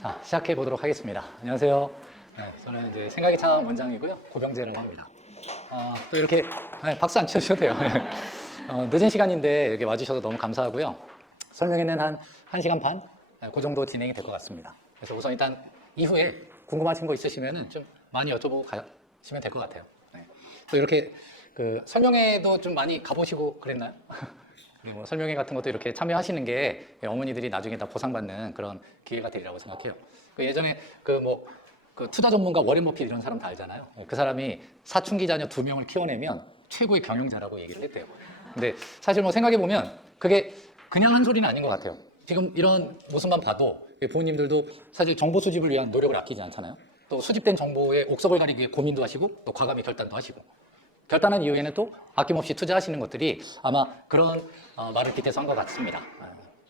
자, 시작해 보도록 하겠습니다. 안녕하세요. 네, 저는 이제 생각이 참 원장이고요. 고병재라고 합니다. 또 이렇게 박수 안 치셔도 돼요. 늦은 시간인데 여기 와주셔서 너무 감사하고요. 설명회는 한 1시간 반? 그 정도 진행이 될 것 같습니다. 그래서 우선 일단 이후에 궁금하신 거 있으시면 좀 많이 여쭤보고 가시면 될 것 같아요. 네. 또 이렇게 그 설명회도 좀 많이 가보시고 그랬나요? 그리고 설명회 같은 것도 이렇게 참여하시는 게 어머니들이 나중에 다 보상받는 그런 기회가 되리라고 생각해요. 그 예전에 그 투자 전문가 워렌 버핏 이런 사람 다 알잖아요. 그 사람이 사춘기 자녀 2명을 키워내면 최고의 경영자라고 얘기를 했대요. 근데 사실 뭐 생각해보면 그게 그냥 한 소리는 아닌 것 같아요. 지금 이런 모습만 봐도 부모님들도 사실 정보 수집을 위한 노력을 아끼지 않잖아요. 또 수집된 정보에 옥석을 가리기 위해 고민도 하시고 또 과감히 결단도 하시고, 결단한 이후에는 또 아낌없이 투자하시는 것들이 아마 그런 말을 빗대서 한 것 같습니다.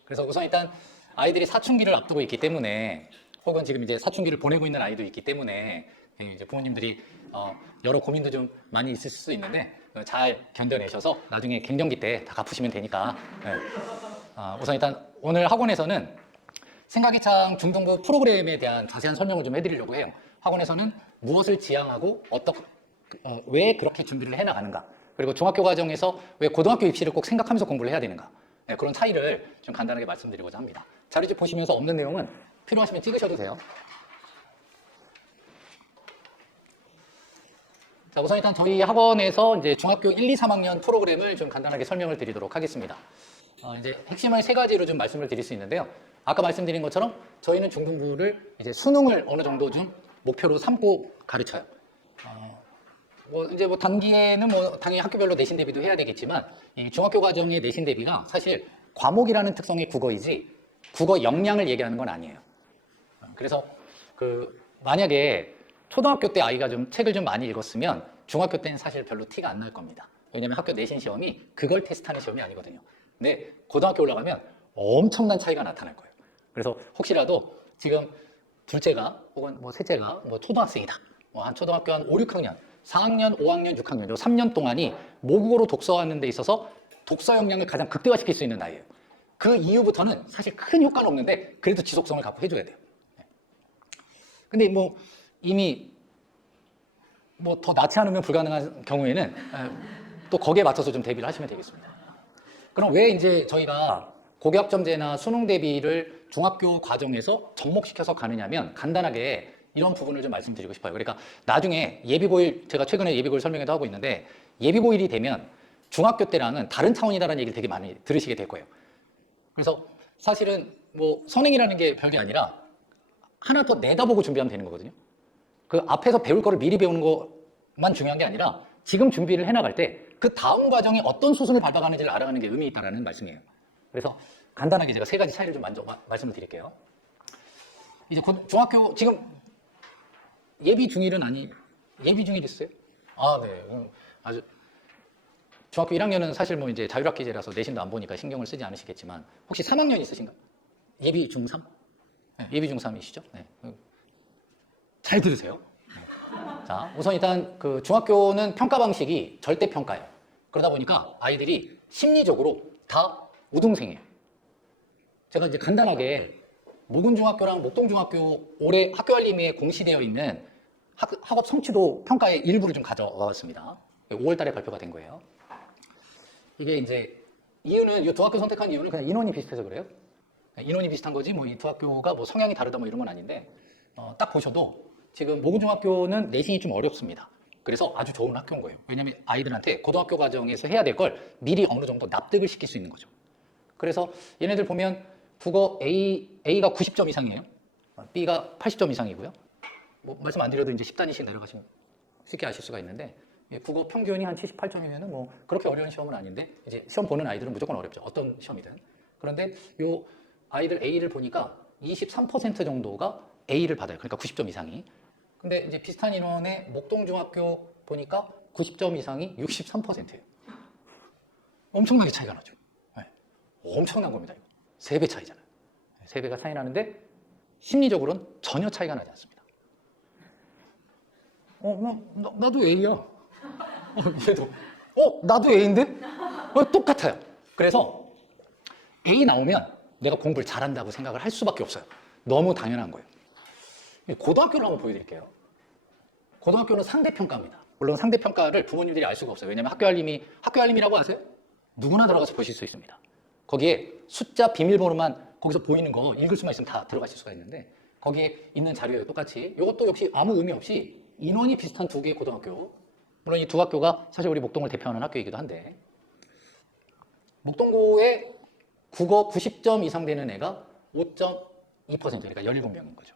그래서 우선 일단 아이들이 사춘기를 앞두고 있기 때문에, 혹은 지금 이제 사춘기를 보내고 있는 아이도 있기 때문에 이제 부모님들이 여러 고민도 좀 많이 있을 수 있는데 잘 견뎌내셔서 나중에 갱년기 때 다 갚으시면 되니까. 우선 일단 오늘 학원에서는 생각이창 중등부 프로그램에 대한 자세한 설명을 좀 해드리려고 해요. 학원에서는 무엇을 지향하고 왜 그렇게 준비를 해나가는가, 그리고 중학교 과정에서 왜 고등학교 입시를 꼭 생각하면서 공부를 해야 되는가, 그런 차이를 좀 간단하게 말씀드리고자 합니다. 자료집 보시면서 없는 내용은 필요하시면 찍으셔도 돼요. 자, 우선 일단 저희 학원에서 이제 중학교 1, 2, 3학년 프로그램을 좀 간단하게 설명을 드리도록 하겠습니다. 이제 핵심을 3가지로 좀 말씀을 드릴 수 있는데요. 아까 말씀드린 것처럼 저희는 중등부를 이제 수능을 어느 정도 좀 목표로 삼고 가르쳐요. 이제 단기에는 당연히 학교별로 내신 대비도 해야 되겠지만, 이 중학교 과정의 내신 대비가 사실 과목이라는 특성의 국어이지 국어 역량을 얘기하는 건 아니에요. 그래서 만약에 초등학교 때 아이가 좀 책을 좀 많이 읽었으면 중학교 때는 사실 별로 티가 안 날 겁니다. 왜냐면 학교 내신 시험이 그걸 테스트하는 시험이 아니거든요. 근데 고등학교 올라가면 엄청난 차이가 나타날 거예요. 그래서 혹시라도 지금 둘째가 혹은 셋째가 초등학생이다. 한 초등학교 한 5, 6학년, 4학년, 5학년, 6학년, 요 3년 동안이 모국어로 독서하는 데 있어서 독서 역량을 가장 극대화시킬 수 있는 나이예요. 그 이후부터는 사실 큰 효과는 없는데 그래도 지속성을 갖고 해줘야 돼요. 근데 이미 더 낳지 않으면 불가능한 경우에는 또 거기에 맞춰서 좀 대비를 하시면 되겠습니다. 그럼 왜 이제 저희가 고교학점제나 수능 대비를 중학교 과정에서 접목시켜서 가느냐면, 간단하게 이런 부분을 좀 말씀드리고 싶어요. 그러니까 나중에 예비고일, 제가 최근에 예비고일 설명회도 하고 있는데, 예비고일이 되면 중학교 때랑은 다른 차원이다라는 얘기를 되게 많이 들으시게 될 거예요. 그래서 사실은 선행이라는 게 별게 아니라 하나 더 내다보고 준비하면 되는 거거든요. 그 앞에서 배울 거를 미리 배우는 것만 중요한 게 아니라 지금 준비를 해나갈 때 그 다음 과정이 어떤 수순을 밟아가는지를 알아가는 게 의미 있다는 말씀이에요. 그래서 간단하게 제가 3가지 차이를 좀 먼저 말씀을 드릴게요. 이제 중학교 지금 예비 중일은 예비 중일 있어요? 네. 아주 중학교 1학년은 사실 이제 자율학기제라서 내신도 안 보니까 신경을 쓰지 않으시겠지만, 혹시 3학년 있으신가? 예비 중3? 네, 예비 중3이시죠? 네. 잘 들으세요. 네. 자, 우선 일단 중학교는 평가 방식이 절대평가예요. 그러다 보니까 아이들이 심리적으로 다 우등생이에요. 제가 이제 간단하게 모근중학교랑 목동중학교 올해 학교알림에 공시되어 있는 학업 성취도 평가의 일부를 좀 가져왔습니다. 5월 달에 발표가 된 거예요. 이게 이제 이유는, 이 두 학교 선택한 이유는 그냥 인원이 비슷해서 그래요. 인원이 비슷한 거지 이 두 학교가 성향이 다르다 이런 건 아닌데, 딱 보셔도 지금 모근중학교는 내신이 좀 어렵습니다. 그래서 아주 좋은 학교인 거예요. 왜냐면 아이들한테 고등학교 과정에서 해야 될 걸 미리 어느 정도 납득을 시킬 수 있는 거죠. 그래서 얘네들 보면 국어 A가 90점 이상이에요. B가 80점 이상이고요. 말씀 안 드려도 이제 10단위씩 내려가시면 쉽게 아실 수가 있는데, 국어 평균이 한 78점이면은 그렇게 어려운 시험은 아닌데, 이제 시험 보는 아이들은 무조건 어렵죠. 어떤 시험이든. 그런데 요 아이들 A를 보니까 23% 정도가 A를 받아요. 그러니까 90점 이상이. 근데 이제 비슷한 인원의 목동중학교 보니까 90점 이상이 63%예요. 엄청나게 차이가 나죠. 네. 엄청난 겁니다. 이거. 3배 차이잖아요. 3배가 차이 나는데 심리적으로는 전혀 차이가 나지 않습니다. 나도 A야. 얘도 나도 A인데? 똑같아요. 그래서 A 나오면 내가 공부를 잘한다고 생각을 할 수밖에 없어요. 너무 당연한 거예요. 고등학교를 한번 보여드릴게요. 고등학교는 상대평가입니다. 물론 상대평가를 부모님들이 알 수가 없어요. 왜냐하면 학교 알림이라고 아세요? 누구나 들어가서 보실 수 있습니다. 거기에 숫자 비밀번호만 거기서 보이는 거 읽을 수만 있으면 다 들어가실 수가 있는데 거기에 있는 자료예요. 똑같이. 이것도 역시 아무 의미 없이 인원이 비슷한 두 개의 고등학교. 물론 이 두 학교가 사실 우리 목동을 대표하는 학교이기도 한데 목동고에 국어 90점 이상 되는 애가 5.2% 그러니까 17명인 거죠.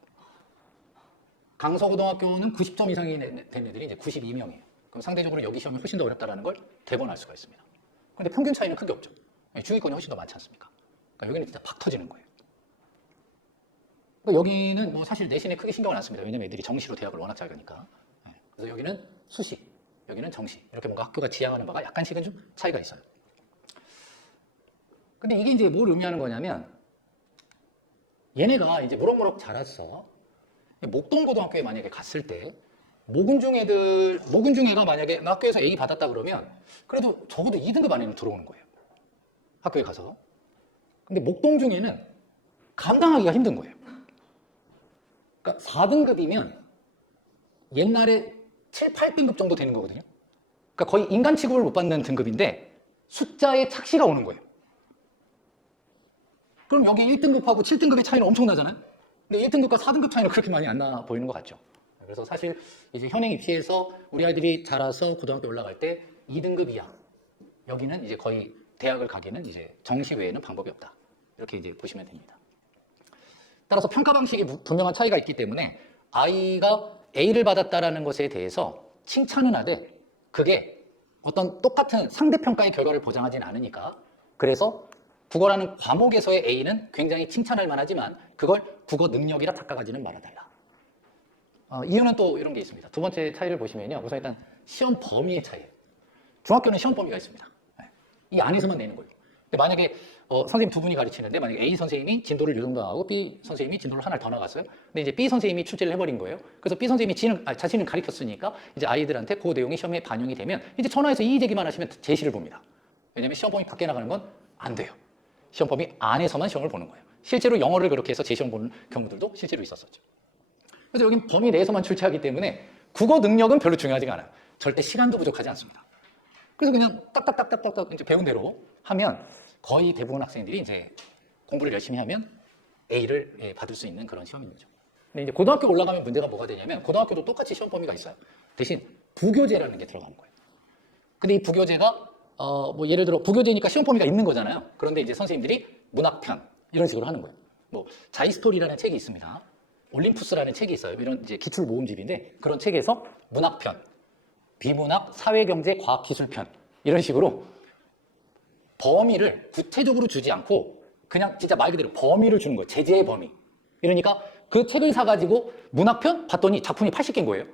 강서고등학교는 90점 이상이 된 애들이 이제 92명이에요. 그럼 상대적으로 여기 시험이 훨씬 더 어렵다는 걸 대본할 수가 있습니다. 그런데 평균 차이는 크게 없죠. 중위권이 훨씬 더 많지 않습니까? 그러니까 여기는 진짜 팍 터지는 거예요. 그러니까 여기는 뭐 사실 내신에 크게 신경을 안 씁니다. 왜냐면 애들이 정시로 대학을 워낙 잘 가니까. 그래서 여기는 수시, 여기는 정시. 이렇게 뭔가 학교가 지향하는 바가 약간씩은 좀 차이가 있어요. 근데 이게 이제 뭘 의미하는 거냐면 얘네가 이제 무럭무럭 자랐어. 목동고등학교에 만약에 갔을 때 모군 중 애가 만약에 학교에서 A 받았다 그러면 그래도 적어도 2등급 안에는 들어오는 거예요. 학교에 가서. 근데 목동 중에는 감당하기가 힘든 거예요. 그러니까 4등급이면 옛날에 7, 8등급 정도 되는 거거든요. 그러니까 거의 인간 취급을 못 받는 등급인데 숫자에 착시가 오는 거예요. 그럼 여기 1등급하고 7등급의 차이는 엄청나잖아요. 근데 1등급과 4등급 차이는 그렇게 많이 안 나 보이는 것 같죠. 그래서 사실 이제 현행 입시에서 우리 아이들이 자라서 고등학교 올라갈 때 2등급 이하 여기는 이제 거의 대학을 가기는 이제 정시 외에는 방법이 없다. 이렇게 이제 보시면 됩니다. 따라서 평가 방식이 분명한 차이가 있기 때문에 아이가 A를 받았다라는 것에 대해서 칭찬은 하되 그게 어떤 똑같은 상대평가의 결과를 보장하지는 않으니까 그래서 국어라는 과목에서의 A는 굉장히 칭찬할 만하지만 그걸 국어 능력이라 착각하지는 말아달라. 이유는 또 이런 게 있습니다. 두 번째 차이를 보시면요. 우선 일단 시험 범위의 차이예요. 중학교는 시험 범위가 있습니다. 이 안에서만 내는 거예요. 근데 만약에 선생님 두 분이 가르치는데 만약에 A 선생님이 진도를 요 정도 하고 B 선생님이 진도를 하나를 더 나갔어요. 근데 이제 B 선생님이 출제를 해버린 거예요. 그래서 B 선생님이 자신은 가르쳤으니까 이제 아이들한테 그 내용이 시험에 반영이 되면 이제 전화해서 이의 제기만 하시면 제시를 봅니다. 왜냐하면 시험 범위 밖에 나가는 건 안 돼요. 시험 범위 안에서만 시험을 보는 거예요. 실제로 영어를 그렇게 해서 재시험 보는 경우들도 실제로 있었었죠. 그래서 여긴 범위 내에서만 출제하기 때문에 국어 능력은 별로 중요하지가 않아요. 절대 시간도 부족하지 않습니다. 그래서 그냥 딱딱딱딱딱 이제 배운 대로 하면 거의 대부분 학생들이 이제 공부를 열심히 하면 A를 받을 수 있는 그런 시험인 거죠. 근데 이제 고등학교 올라가면 문제가 뭐가 되냐면 고등학교도 똑같이 시험 범위가 있어요. 대신 부교재라는 게 들어가는 거예요. 근데 이 부교재가 뭐 예를 들어 부교재니까 시험 범위가 있는 거잖아요. 그런데 이제 선생님들이 문학편 이런 식으로 하는 거예요. 뭐 자이스토리라는 책이 있습니다. 올림푸스라는 책이 있어요. 이런 이제 기출 모음집인데 그런 책에서 문학편, 비문학, 사회경제, 과학기술편 이런 식으로 범위를 구체적으로 주지 않고 그냥 진짜 말 그대로 범위를 주는 거예요. 제재의 범위. 이러니까 그 책을 사가지고 문학편 봤더니 작품이 80개인 거예요.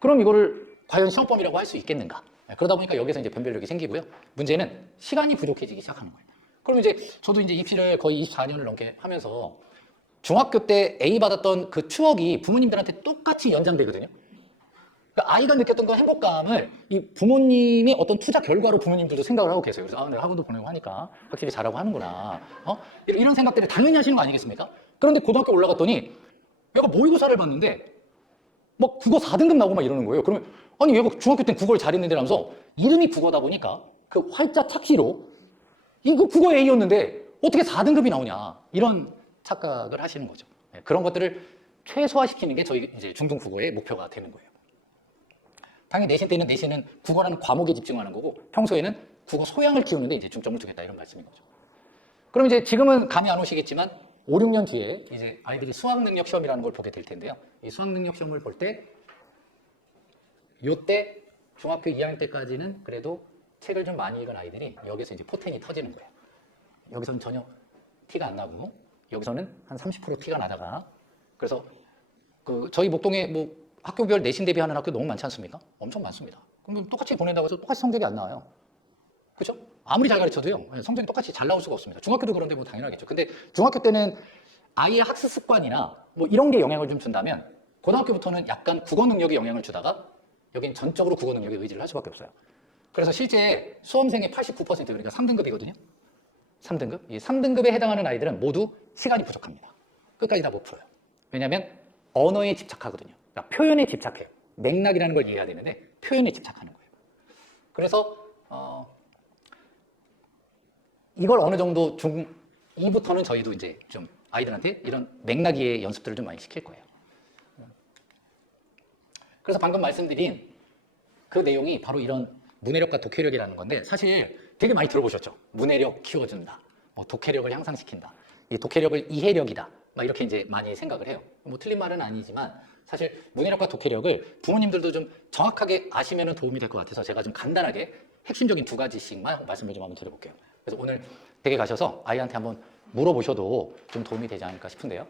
그럼 이거를 과연 시험 범위라고 할 수 있겠는가? 그러다 보니까 여기서 이제 변별력이 생기고요. 문제는 시간이 부족해지기 시작하는 거예요. 그럼 이제 저도 이제 입시를 거의 24년을 넘게 하면서 중학교 때 A 받았던 그 추억이 부모님들한테 똑같이 연장되거든요. 그러니까 아이가 느꼈던 그 행복감을 이 부모님의 어떤 투자 결과로 부모님들도 생각을 하고 계세요. 그래서 내가 학원도 보내고 하니까 확실히 잘하고 하는구나. 이런 생각들을 당연히 하시는 거 아니겠습니까? 그런데 고등학교 올라갔더니 얘가 모의고사를 봤는데 막 국어 4등급 나오고 막 이러는 거예요. 그러면 아니 얘가 중학교 때 국어를 잘했는데 라면서 이름이 국어다 보니까 그 활자 착시로 이거 국어 A였는데 어떻게 4등급이 나오냐 이런 착각을 하시는 거죠. 그런 것들을 최소화시키는 게 저희 이제 중등국어의 목표가 되는 거예요. 당연히 내신 때는 내신은 국어라는 과목에 집중하는 거고 평소에는 국어 소양을 키우는데 이제 중점을 두겠다 이런 말씀인 거죠. 그럼 이제 지금은 감이 안 오시겠지만 5, 6년 뒤에 이제 아이들이 수학 능력 시험이라는 걸 보게 될 텐데요. 이 수학 능력 시험을 볼 때 요때 중학교 2학년 때까지는 그래도 책을 좀 많이 읽은 아이들이 여기서 이제 포텐이 터지는 거예요. 여기서는 전혀 티가 안 나고 여기서는 한 30% 티가 나다가 그래서 그 저희 목동에 뭐 학교별 내신 대비하는 학교 너무 많지 않습니까? 엄청 많습니다. 그럼 똑같이 보낸다고 해서 똑같이 성적이 안 나와요. 그렇죠? 아무리 잘 가르쳐도요. 성적이 똑같이 잘 나올 수가 없습니다. 중학교도 그런데 뭐 당연하겠죠. 근데 중학교 때는 아이의 학습 습관이나 뭐 이런 게 영향을 좀 준다면 고등학교부터는 약간 국어 능력에 영향을 주다가 여긴 전적으로 국어 능력에 의지를 할 수밖에 없어요. 그래서 실제 수험생의 89% 그러니까 3등급이거든요. 3등급. 이 3등급에 해당하는 아이들은 모두 시간이 부족합니다. 끝까지 다 못 풀어요. 왜냐하면 언어에 집착하거든요. 그러니까 표현에 집착해요. 맥락이라는 걸 이해해야 되는데 표현에 집착하는 거예요. 그래서 이걸 어느 정도 중2부터는 저희도 이제 좀 아이들한테 이런 맥락 이해 연습들을 좀 많이 시킬 거예요. 그래서 방금 말씀드린 그 내용이 바로 이런 문해력과 독해력이라는 건데 사실 되게 많이 들어보셨죠? 문해력 키워준다, 뭐 독해력을 향상시킨다, 이 독해력을 이해력이다, 막 이렇게 이제 많이 생각을 해요. 뭐 틀린 말은 아니지만 사실 문해력과 독해력을 부모님들도 좀 정확하게 아시면 도움이 될 것 같아서 제가 좀 간단하게 핵심적인 2가지씩만 말씀을 좀 한번 드려볼게요. 그래서 오늘 댁에 가셔서 아이한테 한번 물어보셔도 좀 도움이 되지 않을까 싶은데요.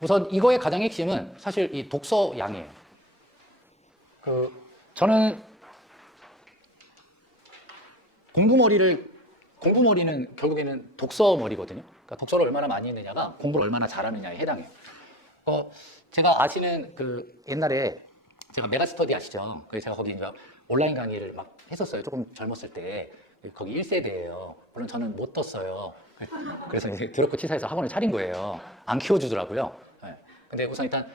우선 이거의 가장 핵심은 사실 이 독서 양이에요. 저는 공부머리는 결국에는 독서머리거든요. 그러니까 독서를 얼마나 많이 했느냐가 공부를 얼마나 잘하느냐에 해당해요. 제가 아시는 옛날에 제가 메가스터디 아시죠? 그래서 제가 거기 이제 온라인 강의를 막 했었어요. 조금 젊었을 때. 거기 1세대예요. 물론 저는 못 떴어요. 그래서 이제 드럽고 치사해서 학원을 차린 거예요. 안 키워주더라고요. 네. 근데 우선 일단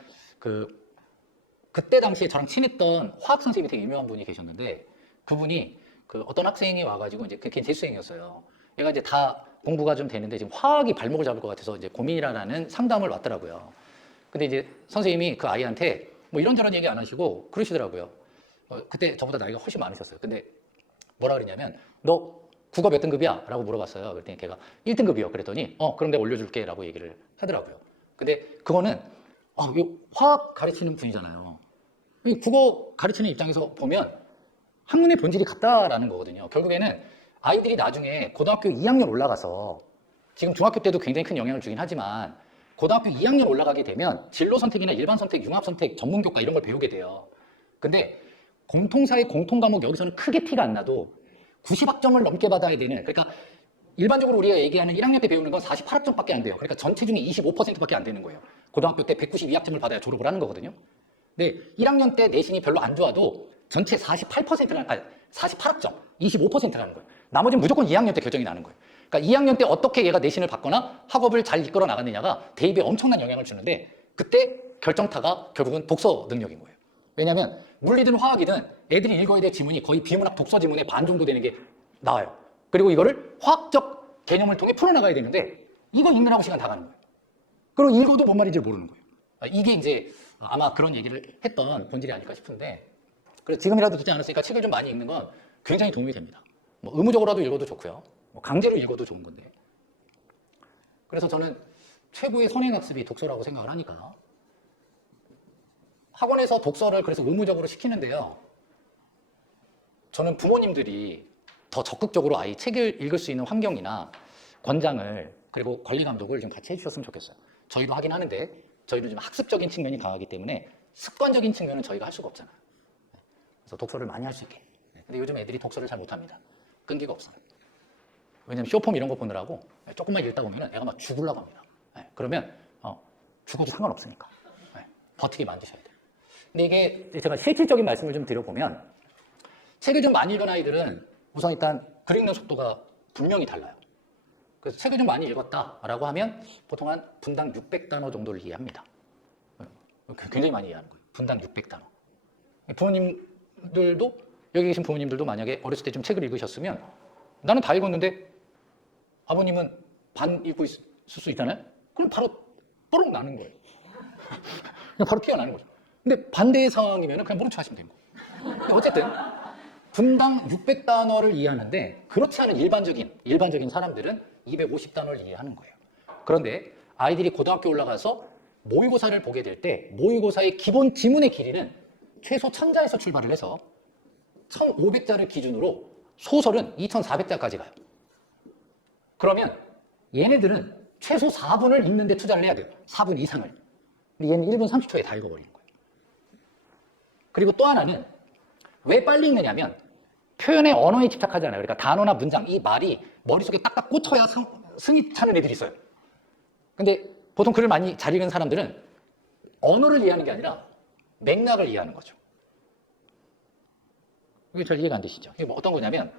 그때 당시에 저랑 친했던 화학 선생님이 되게 유명한 분이 계셨는데 그분이 어떤 학생이 와가지고 이제 걔 재수생이었어요. 얘가 이제 다 공부가 좀 되는데 지금 화학이 발목을 잡을 것 같아서 이제 고민이라는 상담을 왔더라고요. 근데 이제 선생님이 그 아이한테 뭐 이런저런 얘기 안 하시고 그러시더라고요. 그때 저보다 나이가 훨씬 많으셨어요. 근데 뭐라 그러냐면 너 국어 몇 등급이야? 라고 물어봤어요. 그랬더니 걔가 1등급이요. 그랬더니 그럼 내가 올려줄게 라고 얘기를 하더라고요. 근데 그거는 화학 가르치는 분이잖아요. 국어 가르치는 입장에서 보면 학문의 본질이 같다라는 거거든요. 결국에는 아이들이 나중에 고등학교 2학년 올라가서 지금 중학교 때도 굉장히 큰 영향을 주긴 하지만 고등학교 2학년 올라가게 되면 진로 선택이나 일반 선택, 융합 선택, 전문 교과 이런 걸 배우게 돼요. 근데 공통사의 공통 과목 여기서는 크게 티가 안 나도 90학점을 넘게 받아야 되는, 그러니까 일반적으로 우리가 얘기하는 1학년 때 배우는 건 48학점밖에 안 돼요. 그러니까 전체 중에 25%밖에 안 되는 거예요. 고등학교 때 192학점을 받아야 졸업을 하는 거거든요. 근데 1학년 때 내신이 별로 안 좋아도 전체 48학점, 25% 가는 거예요. 나머지는 무조건 2학년 때 결정이 나는 거예요. 그러니까 2학년 때 어떻게 얘가 내신을 받거나 학업을 잘 이끌어 나가느냐가 대입에 엄청난 영향을 주는데 그때 결정타가 결국은 독서 능력인 거예요. 왜냐하면 물리든 화학이든 애들이 읽어야 될 지문이 거의 비문학 독서 지문의 반 정도 되는 게 나와요. 그리고 이거를 화학적 개념을 통해 풀어나가야 되는데 이거 읽느라고 시간 다 가는 거예요. 그리고 읽어도 뭔 말인지 모르는 거예요. 이게 이제 아마 그런 얘기를 했던 본질이 아닐까 싶은데 그래서 지금이라도 듣지 않았으니까 책을 좀 많이 읽는 건 굉장히 도움이 됩니다. 뭐 의무적으로라도 읽어도 좋고요. 뭐 강제로 읽어도 좋은 건데. 그래서 저는 최고의 선행학습이 독서라고 생각을 하니까 학원에서 독서를 그래서 의무적으로 시키는데요. 저는 부모님들이 더 적극적으로 아이 책을 읽을 수 있는 환경이나 권장을 그리고 관리 감독을 좀 같이 해주셨으면 좋겠어요. 저희도 하긴 하는데 저희는 좀 학습적인 측면이 강하기 때문에 습관적인 측면은 저희가 할 수가 없잖아요. 그래서 독서를 많이 할 수 있게. 근데 요즘 애들이 독서를 잘 못합니다. 끈기가 없어요. 왜냐면 쇼폼 이런 거 보느라고 조금만 읽다 보면 애가 막 죽으려고 합니다. 그러면 죽어도 상관없으니까 버티게 만드셔야 돼요. 근데 이게 제가 실질적인 말씀을 좀 드려보면 책을 좀 많이 읽은 아이들은 우선 일단 글 읽는 속도가 분명히 달라요. 그래서 책을 좀 많이 읽었다라고 하면 보통 한 분당 600단어 정도를 이해합니다. 굉장히 많이 이해하는 거예요. 분당 600단어. 부모님들도 여기 계신 부모님들도 만약에 어렸을 때 좀 책을 읽으셨으면 나는 다 읽었는데 아버님은 반 읽고 있을 수 있잖아요. 그럼 바로 뽀록 나는 거예요. 그냥 바로 튀어나는 거죠. 근데 반대의 상황이면 그냥 모른 척 하시면 되는 거예요. 어쨌든 분당 600단어를 이해하는데 그렇지 않은 일반적인 사람들은 250단어를 이해하는 거예요. 그런데 아이들이 고등학교 올라가서 모의고사를 보게 될 때 모의고사의 기본 지문의 길이는 최소 1000자에서 출발을 해서 1500자를 기준으로 소설은 2400자까지 가요. 그러면 얘네들은 최소 4분을 읽는 데 투자를 해야 돼요. 4분 이상을. 얘는 1분 30초에 다 읽어버리는 거예요. 그리고 또 하나는 왜 빨리 읽느냐면 표현의 언어에 집착하잖아요. 그러니까 단어나 문장, 이 말이 머릿속에 딱딱 꽂혀야 승이 차는 애들이 있어요. 근데 보통 글을 많이 잘 읽은 사람들은 언어를 이해하는 게 아니라 맥락을 이해하는 거죠. 이게 잘 이해가 안 되시죠? 이게 뭐 어떤 거냐면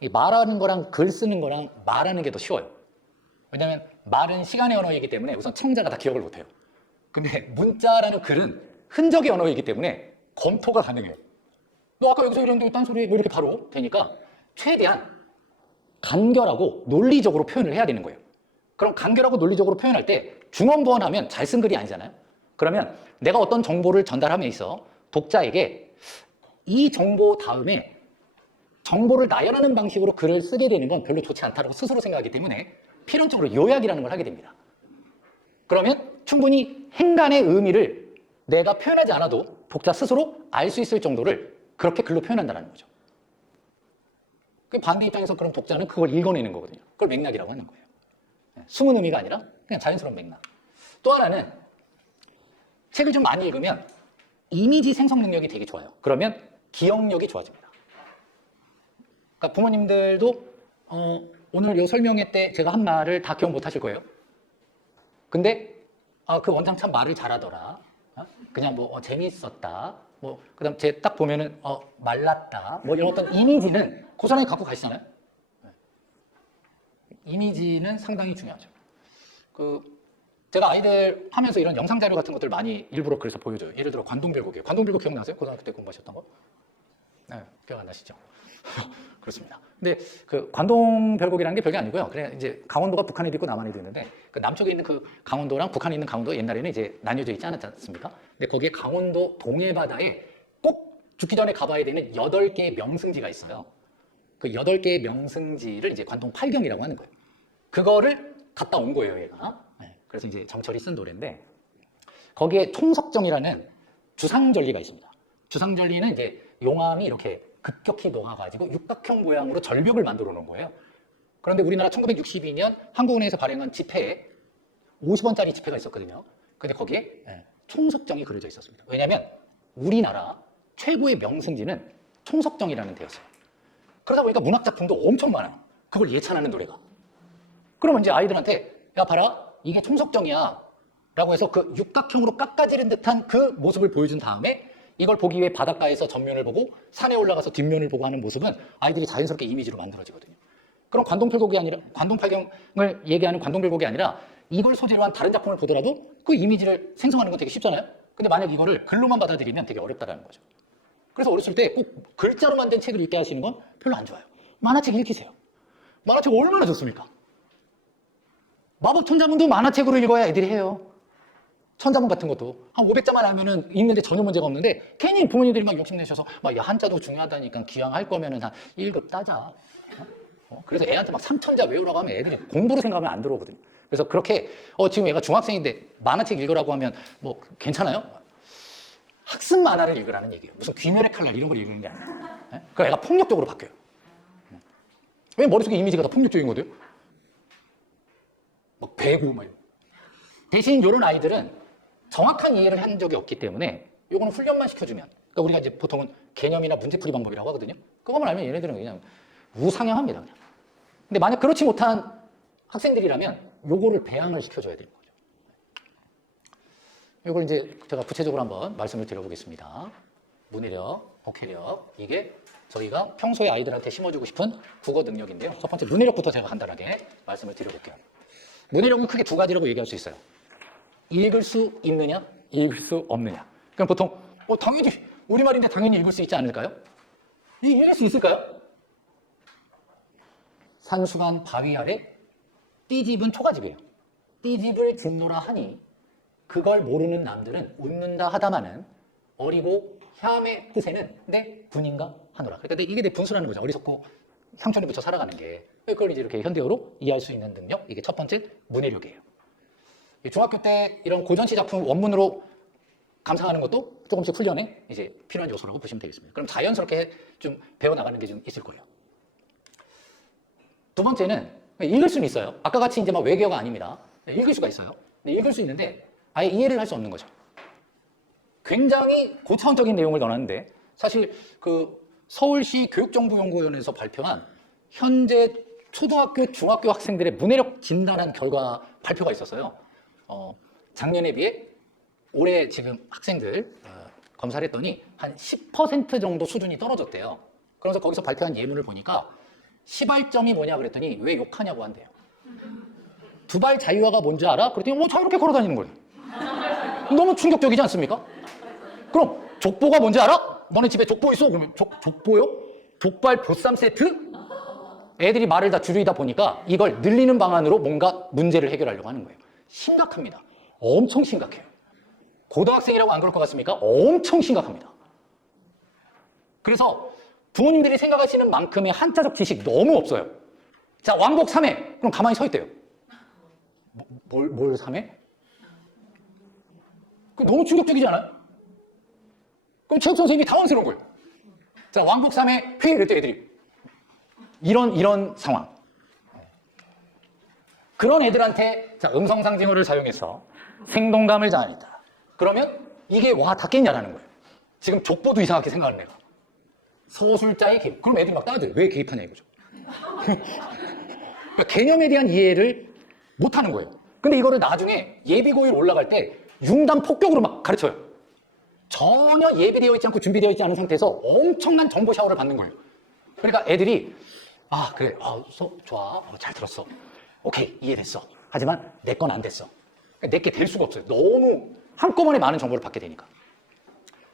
이 말하는 거랑 글 쓰는 거랑 말하는 게 더 쉬워요. 왜냐하면 말은 시간의 언어이기 때문에 우선 청자가 다 기억을 못해요. 근데 문자라는 글은 흔적의 언어이기 때문에 검토가 가능해요. 너 아까 여기서 이랬는데 딴소리 뭐 이렇게 바로 되니까 최대한 간결하고 논리적으로 표현을 해야 되는 거예요. 그럼 간결하고 논리적으로 표현할 때 중언부언하면 잘 쓴 글이 아니잖아요. 그러면 내가 어떤 정보를 전달함에 있어 독자에게 이 정보 다음에 정보를 나열하는 방식으로 글을 쓰게 되는 건 별로 좋지 않다고 스스로 생각하기 때문에 필연적으로 요약이라는 걸 하게 됩니다. 그러면 충분히 행간의 의미를 내가 표현하지 않아도 독자 스스로 알 수 있을 정도를 그렇게 글로 표현한다는 거죠. 그 반대 입장에서 그럼 독자는 그걸 읽어내는 거거든요. 그걸 맥락이라고 하는 거예요. 숨은 의미가 아니라 그냥 자연스러운 맥락. 또 하나는 책을 좀 많이 읽으면 이미지 생성 능력이 되게 좋아요. 그러면 기억력이 좋아집니다. 그러니까 부모님들도 오늘 요 설명회 때 제가 한 말을 다 기억 못 하실 거예요. 근데 그 원장 참 말을 잘하더라. 그냥 뭐 재미있었다. 뭐 그다음 제 딱 보면은 말랐다. 뭐 이런 어떤 이미지는 고스란히 갖고 가시잖아요. 이미지는 상당히 중요하죠. 제가 아이들 하면서 이런 영상 자료 같은 것들 많이 일부러 그래서 보여줘요. 예를 들어 관동별곡이에요. 관동별곡 기억나세요? 고등학교 때 공부하셨던 거? 네, 기억 안 나시죠? 그렇습니다. 근데 그 관동별곡이라는 게 별게 아니고요. 그냥 이제 강원도가 북한에도 있고 남한에도 있는데 그 남쪽에 있는 그 강원도랑 북한에 있는 강원도 옛날에는 이제 나뉘어져 있지 않았습니까? 근데 거기에 강원도 동해 바다에 꼭 죽기 전에 가봐야 되는 8개의 명승지가 있어요. 그 8개의 명승지를 이제 관동 팔경이라고 하는 거예요. 그거를 갔다 온 거예요, 얘가. 네, 그래서 이제 정철이 쓴 노래인데 거기에 총석정이라는 주상절리가 있습니다. 주상절리는 이제 용암이 이렇게 급격히 녹아가지고 육각형 모양으로 절벽을 만들어 놓은 거예요. 그런데 우리나라 1962년 한국은행에서 발행한 지폐에 50원짜리 지폐가 있었거든요. 근데 거기에 총석정이 그려져 있었습니다. 왜냐하면 우리나라 최고의 명승지는 총석정이라는 데였어요. 그러다 보니까 문학작품도 엄청 많아요. 그걸 예찬하는 노래가. 그러면 이제 아이들한테 야 봐라 이게 총석정이야 라고 해서 그 육각형으로 깎아지른 듯한 그 모습을 보여준 다음에 이걸 보기 위해 바닷가에서 전면을 보고 산에 올라가서 뒷면을 보고 하는 모습은 아이들이 자연스럽게 이미지로 만들어지거든요. 그럼 관동팔경이 아니라 관동팔경을 얘기하는 관동별곡이 아니라 이걸 소재로 한 다른 작품을 보더라도 그 이미지를 생성하는 건 되게 쉽잖아요. 근데 만약 이거를 글로만 받아들이면 되게 어렵다라는 거죠. 그래서 어렸을 때 꼭 글자로만 된 책을 읽게 하시는 건 별로 안 좋아요. 만화책 읽히세요. 만화책 얼마나 좋습니까? 마법 천자문도 만화책으로 읽어야 애들이 해요. 천자문 같은 것도 한 500자만 알면은 읽는데 전혀 문제가 없는데 괜히 부모님들이 막 욕심내셔서 막 야, 한자도 중요하다니까 기왕할 거면은 한 1급 따자. 그래서 애한테 막 3000자 외우라고 하면 애들이 공부로 생각하면 안 들어오거든요. 그래서 그렇게 지금 얘가 중학생인데 만화책 읽으라고 하면 뭐 괜찮아요? 학습 만화를 읽으라는 얘기예요. 무슨 귀멸의 칼날 이런 걸 읽는 게 아니에요. 그러니까 애가 폭력적으로 바뀌어요. 왜 머릿속에 이미지가 다 폭력적인 거죠? 막 배고 막. 대신 이런 아이들은 정확한 이해를 한 적이 없기 때문에 요거는 훈련만 시켜주면 그러니까 우리가 이제 보통은 개념이나 문제풀이 방법이라고 하거든요. 그것만 알면 얘네들은 그냥 우상향합니다. 그냥. 근데 만약 그렇지 못한 학생들이라면 요거를 배양을 시켜줘야 되는 거죠. 요걸 이제 제가 구체적으로 한번 말씀을 드려보겠습니다. 문해력, 독해력 이게 저희가 평소에 아이들한테 심어주고 싶은 국어 능력인데요. 첫 번째 문해력부터 제가 간단하게 말씀을 드려볼게요. 문해력은 크게 두 가지라고 얘기할 수 있어요. 읽을 수 있느냐, 읽을 수 없느냐. 그럼 보통 당연히 우리말인데 당연히 읽을 수 있지 않을까요? 읽을 수 있을까요? 산수간 바위 아래 띠집은 초가집이에요. 띠집을 짓노라 하니 그걸 모르는 남들은 웃는다 하다마는 어리고 혐의 뜻에는 내 분인가 하노라. 그러니까 이게 내 분수라는 거죠. 어리석고 상처를 붙여 살아가는 게. 그걸 이제 이렇게 현대어로 이해할 수 있는 능력. 이게 첫 번째 문해력이에요. 중학교 때 이런 고전시 작품 원문으로 감상하는 것도 조금씩 훈련에 이제 필요한 요소라고 보시면 되겠습니다. 그럼 자연스럽게 좀 배워나가는 게 좀 있을 거예요. 두 번째는 읽을 수는 있어요. 아까 같이 이제 막 외계어가 아닙니다. 읽을 수가 있어요. 읽을 수 있는데 아예 이해를 할 수 없는 거죠. 굉장히 고차원적인 내용을 넣어놨는데 사실 그 서울시 교육정보연구원에서 발표한 현재 초등학교, 중학교 학생들의 문해력 진단한 결과 발표가 있었어요. 작년에 비해 올해 지금 학생들 검사를 했더니 한 10% 정도 수준이 떨어졌대요. 그래서 거기서 발표한 예문을 보니까 시발점이 뭐냐 그랬더니 왜 욕하냐고 한대요. 두발 자유화가 뭔지 알아? 그랬더니 자유롭게 걸어 다니는 거예요. 너무 충격적이지 않습니까? 그럼 족보가 뭔지 알아? 너네 집에 족보 있어? 그러면 족보요? 족발 보쌈 세트? 애들이 말을 다 줄이다 보니까 이걸 늘리는 방안으로 뭔가 문제를 해결하려고 하는 거예요. 심각합니다. 엄청 심각해요. 고등학생이라고 안 그럴 것 같습니까? 엄청 심각합니다. 그래서 부모님들이 생각하시는 만큼의 한자적 지식 너무 없어요. 자, 왕복 3회. 그럼 가만히 서 있대요. 뭘 3회? 너무 충격적이지 않아요? 그럼 체육 선생님이 당황스러운 거예요. 자, 왕복 3회 회 이랬대 애들이. 이런 상황. 그런 애들한테 자, 음성상징어를 사용해서 생동감을 자아낸다. 그러면 이게 와 닿겠냐라는 거예요. 지금 족보도 이상하게 생각하는 애가. 서술자의 개입. 그럼 애들이 막 따져요. 왜 개입하냐 이거죠. 그러니까 개념에 대한 이해를 못하는 거예요. 근데 이거를 나중에 예비고일 올라갈 때 융단 폭격으로 막 가르쳐요. 전혀 예비되어 있지 않고 준비되어 있지 않은 상태에서 엄청난 정보 샤워를 받는 거예요. 그러니까 애들이 아 그래 좋아 잘 들었어 오케이 이해됐어 하지만 내 건 안 됐어 내게 될 수가 없어요. 너무 한꺼번에 많은 정보를 받게 되니까.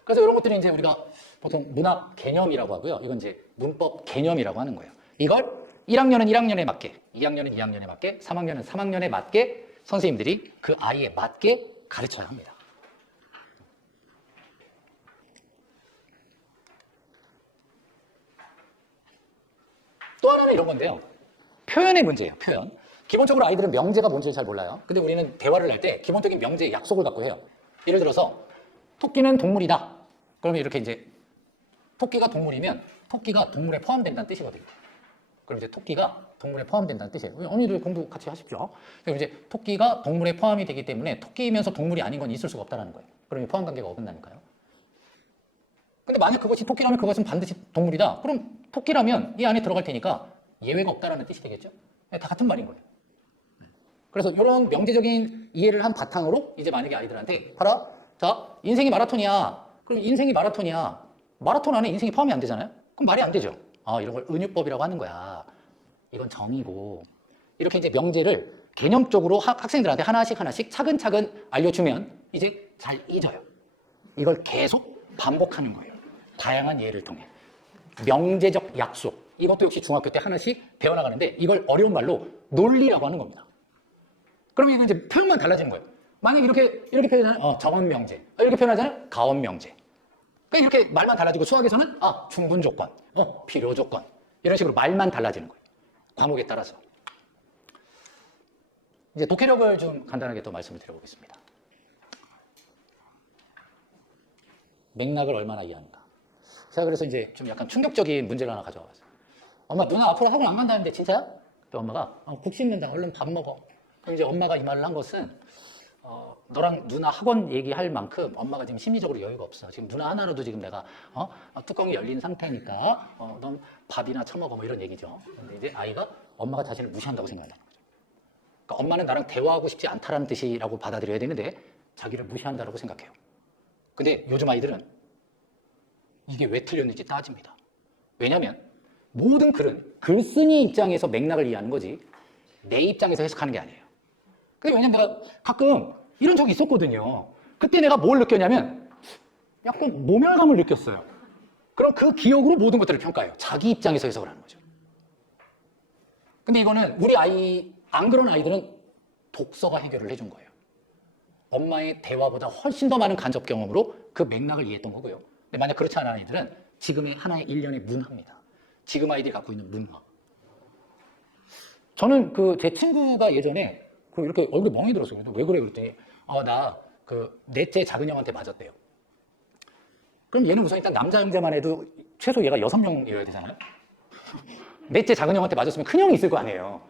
그래서 이런 것들이 이제 우리가 보통 문학 개념이라고 하고요. 이건 이제 문법 개념이라고 하는 거예요. 이걸 1학년은 1학년에 맞게, 2학년은 2학년에 맞게, 3학년은 3학년에 맞게 선생님들이 그 아이에 맞게 가르쳐야 합니다. 또 하나는 이런 건데요. 표현의 문제예요. 표현. 기본적으로 아이들은 명제가 뭔지 잘 몰라요. 근데 우리는 대화를 할 때 기본적인 명제의 약속을 갖고 해요. 예를 들어서 토끼는 동물이다. 그러면 이렇게 이제 토끼가 동물이면 토끼가 동물에 포함된다는 뜻이거든요. 그럼 이제 토끼가 동물에 포함된다는 뜻이에요. 언니들 공부 같이 하십시오. 그럼 이제 토끼가 동물에 포함이 되기 때문에 토끼이면서 동물이 아닌 건 있을 수가 없다는 거예요. 그러면 포함 관계가 어긋나니까요. 근데 만약 그것이 토끼라면 그것은 반드시 동물이다. 그럼 토끼라면 이 안에 들어갈 테니까 예외가 없다라는 뜻이 되겠죠? 다 같은 말인 거예요. 그래서 이런 명제적인 이해를 한 바탕으로 이제 만약에 아이들한테 봐라. 자, 인생이 마라톤이야. 그럼 인생이 마라톤이야. 마라톤 안에 인생이 포함이 안 되잖아요? 그럼 말이 안 되죠. 아, 이런 걸 은유법이라고 하는 거야. 이건 정의고. 이렇게 이제 명제를 개념적으로 학생들한테 하나씩 차근차근 알려주면 이제 잘 잊어요. 이걸 계속 반복하는 거예요. 다양한 예를 통해. 명제적 약속. 이것도 역시 중학교 때 하나씩 배워나가는데 이걸 어려운 말로 논리라고 하는 겁니다. 그러면 이건 이제 표현만 달라지는 거예요. 만약 이렇게 표현하잖아요. 정원 명제. 이렇게 표현하잖아요. 가원 명제. 그러니까 이렇게 말만 달라지고 수학에서는 충분 조건, 필요 조건. 이런 식으로 말만 달라지는 거예요. 과목에 따라서. 이제 독해력을 좀 간단하게 또 말씀을 드려보겠습니다. 맥락을 얼마나 이해하는가. 제가 그래서 이제 좀 약간 충격적인 문제를 하나 가져와 봤어요. 엄마, 누나 앞으로 학원 안 간다는데 진짜야? 그때 엄마가 국 씹는다. 얼른 밥 먹어. 그럼 이제 엄마가 이 말을 한 것은 너랑 누나 학원 얘기할 만큼 엄마가 지금 심리적으로 여유가 없어. 지금 누나 하나로도 지금 내가 뚜껑이 열린 상태니까 넌 밥이나 처먹어 뭐 이런 얘기죠. 근데 이제 아이가 엄마가 자신을 무시한다고 생각한다는 거죠. 그러니까 엄마는 나랑 대화하고 싶지 않다라는 뜻이라고 받아들여야 되는데 자기를 무시한다라고 생각해요. 근데 요즘 아이들은 이게 왜 틀렸는지 따집니다. 왜냐하면 모든 글은 글쓴이 입장에서 맥락을 이해하는 거지 내 입장에서 해석하는 게 아니에요. 근데 왜냐면 내가 가끔 이런 적이 있었거든요. 그때 내가 뭘 느꼈냐면 약간 모멸감을 느꼈어요. 그럼 그 기억으로 모든 것들을 평가해요. 자기 입장에서 해석을 하는 거죠. 근데 이거는 우리 아이, 안 그런 아이들은 독서가 해결을 해준 거예요. 엄마의 대화보다 훨씬 더 많은 간접 경험으로 그 맥락을 이해했던 거고요. 근데 만약 그렇지 않은 아이들은 지금의 하나의 일련의 문화입니다. 지금 아이들이 갖고 있는 문화. 저는 제 친구가 예전에 이렇게 얼굴이 멍이 들었어요. 왜 그래? 그랬더니 나 넷째 작은 형한테 맞았대요. 그럼 얘는 우선 일단 남자 형제만 해도 최소 얘가 6명이어야 되잖아요. 넷째 작은 형한테 맞았으면 큰 형이 있을 거 아니에요.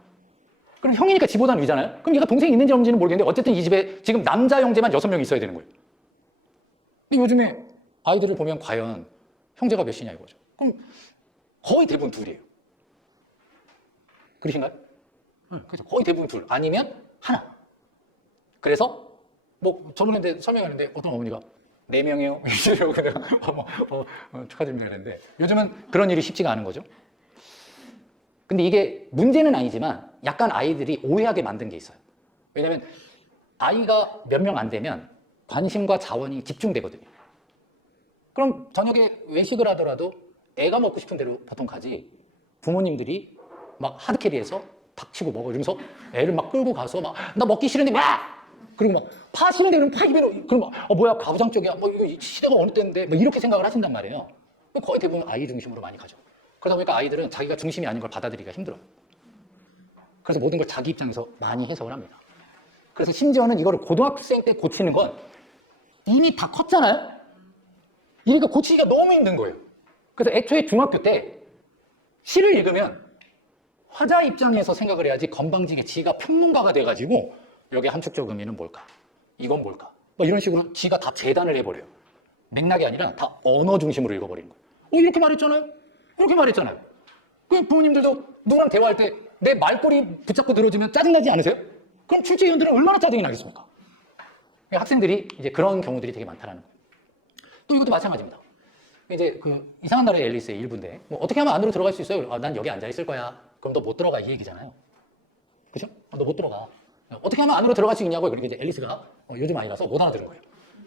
그럼 형이니까 지보다는 위잖아요. 그럼 얘가 동생이 있는지 없는지는 모르겠는데 어쨌든 이 집에 지금 남자 형제만 6명이 있어야 되는 거예요. 근데 요즘에 아이들을 보면 과연 형제가 몇이냐 이거죠. 그럼 거의 대부분 둘이에요. 그러신가요? 그렇죠. 거의 대부분 둘 아니면 하나. 그래서 저번에 설명하는데 어떤 어머니가 4명이요? 이러고 내가 축하드립니다 그랬는데 요즘은 그런 일이 쉽지가 않은 거죠. 근데 이게 문제는 아니지만 약간 아이들이 오해하게 만든 게 있어요. 왜냐면 아이가 몇 명 안 되면 관심과 자원이 집중되거든요. 그럼 저녁에 외식을 하더라도 애가 먹고 싶은 대로 보통 가지, 부모님들이 막 하드캐리해서 닥치고 먹어 이러면서 애를 막 끌고 가서 막 나 먹기 싫은데 막 그리고 막 파 싫은데 그러면 파 입에 넣어. 그럼 막 뭐야 가부장적이야 뭐 이거 시대가 어느 때인데 뭐 이렇게 생각을 하신단 말이에요. 거의 대부분 아이 중심으로 많이 가죠. 그러다 보니까 아이들은 자기가 중심이 아닌 걸 받아들이기가 힘들어요. 그래서 모든 걸 자기 입장에서 많이 해석을 합니다. 그래서 심지어는 이거를 고등학생 때 고치는 건 이미 다 컸잖아요. 이러니까 고치기가 너무 힘든 거예요. 그래서 애초에 중학교 때 시를 읽으면 화자 입장에서 생각을 해야지 건방지게 지가 평론가가 돼가지고 여기 함축적 의미는 뭘까? 이건 뭘까? 뭐 이런 식으로 지가 다 재단을 해버려요. 맥락이 아니라 다 언어 중심으로 읽어버리는 거예요. 이렇게 말했잖아요. 이렇게 말했잖아요. 그 부모님들도 누구랑 대화할 때 내 말꼬리 붙잡고 들어주면 짜증나지 않으세요? 그럼 출제위원들은 얼마나 짜증이 나겠습니까? 학생들이 이제 그런 경우들이 되게 많다는 거예요. 또 이것도 마찬가지입니다. 이제 그 이상한 나라의 앨리스의 일부인데 뭐 어떻게 하면 안으로 들어갈 수 있어요? 난 여기 앉아 있을 거야. 그럼 너 못 들어가 이 얘기잖아요. 그죠? 너 못 들어가. 어떻게 하면 안으로 들어갈 수 있냐고요. 그러니까 이제 앨리스가 요즘 아이라서 못 알아들은 거예요.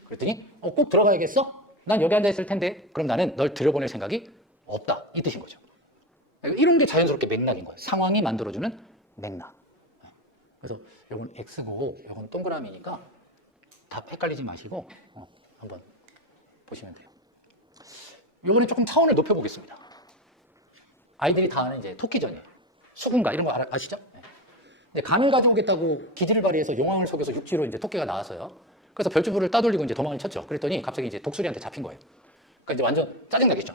그랬더니 꼭 들어가야겠어? 난 여기 앉아 있을 텐데 그럼 나는 널 들여보낼 생각이 없다. 이 뜻인 거죠. 이런 게 자연스럽게 맥락인 거예요. 상황이 만들어주는 맥락. 그래서 이건 X고 이건 동그라미니까 다 헷갈리지 마시고 한번 보시면 돼요. 이번에 조금 차원을 높여보겠습니다. 아이들이 다 아는 이제 토끼전이에요. 수군가 이런 거 아시죠? 네. 간을 가져오겠다고 기지를 발휘해서 용왕을 속여서 육지로 이제 토끼가 나왔어요. 그래서 별주부를 따돌리고 이제 도망을 쳤죠. 그랬더니 갑자기 이제 독수리한테 잡힌 거예요. 그러니까 이제 완전 짜증나겠죠.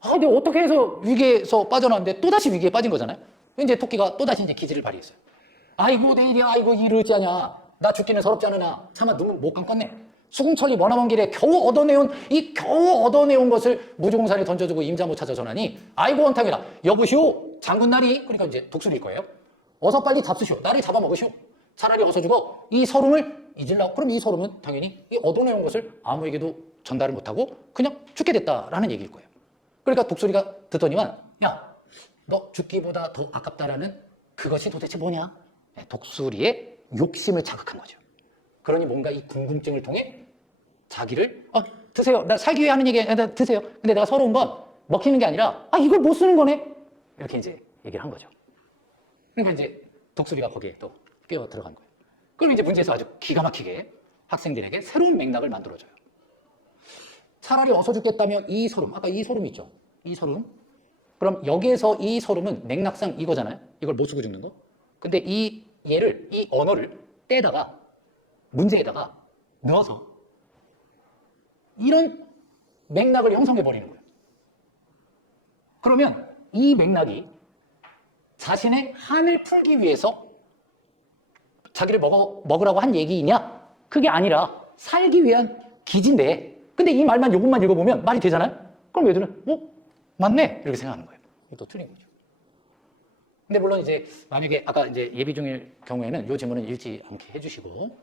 근데 어떻게 해서 위기에서 빠져나왔는데 또다시 위기에 빠진 거잖아요. 이제 토끼가 또다시 이제 기지를 발휘했어요. 아이고 내일이야, 아이고 일을 어찌하냐. 나 죽기는 서럽지 않으나 차마 눈을 못 감겠네. 수궁천리 머나먼 길에 겨우 얻어내온 것을 무주공산에 던져주고 임자 못 찾아 전하니 아이고 원탕이라 여보시오 장군날이 그러니까 이제 독수리일 거예요. 어서 빨리 잡수시오. 나를 잡아먹으시오. 차라리 어서 죽어 이 서름을 잊으려고. 그럼 이 서름은 당연히 이 얻어내온 것을 아무에게도 전달을 못하고 그냥 죽게 됐다라는 얘기일 거예요. 그러니까 독수리가 듣더니만 야, 너 죽기보다 더 아깝다라는 그것이 도대체 뭐냐? 독수리의 욕심을 자극한 거죠. 그러니 뭔가 이 궁금증을 통해 자기를 드세요. 나 살기 위해 하는 얘기야. 드세요. 근데 내가 서러운 건 먹히는 게 아니라 이걸 못 쓰는 거네. 이렇게 이제 얘기를 한 거죠. 그러니까 이제 독수리가 거기에 또 끼어 들어간 거예요. 그럼 이제 문제에서 아주 기가 막히게 학생들에게 새로운 맥락을 만들어줘요. 차라리 어서 죽겠다면 이 소름, 아까 이 소름 있죠? 이 소름. 그럼 여기에서 이 소름은 맥락상 이거잖아요. 이걸 못 쓰고 죽는 거. 근데 이 언어를 떼다가 문제에다가 넣어서 이런 맥락을 형성해 버리는 거예요. 그러면 이 맥락이 자신의 한을 풀기 위해서 자기를 먹으라고 한 얘기이냐? 그게 아니라 살기 위한 기지인데 근데 이 말만 요것만 읽어보면 말이 되잖아요? 그럼 애들은 맞네 이렇게 생각하는 거예요. 이게 또 틀린 거죠. 근데 물론 이제 만약에 아까 이제 예비 중일 경우에는 이 질문은 읽지 않게 해주시고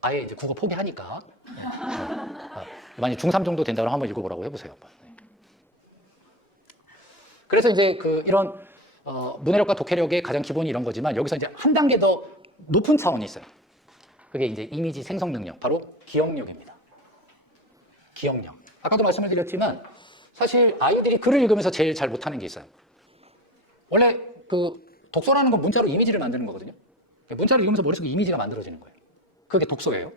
아예 이제 국어 포기하니까 만약 중3 정도 된다고 한번 읽어보라고 해보세요. 그래서 이제 이런 문해력과 독해력의 가장 기본이 이런 거지만 여기서 이제 한 단계 더 높은 차원이 있어요. 그게 이제 이미지 생성 능력, 바로 기억력입니다. 기억력. 아까도 말씀을 드렸지만 사실 아이들이 글을 읽으면서 제일 잘 못하는 게 있어요. 원래 독서라는 건 문자로 이미지를 만드는 거거든요. 문자를 읽으면서 머릿속에 이미지가 만들어지는 거예요. 그게 독서예요.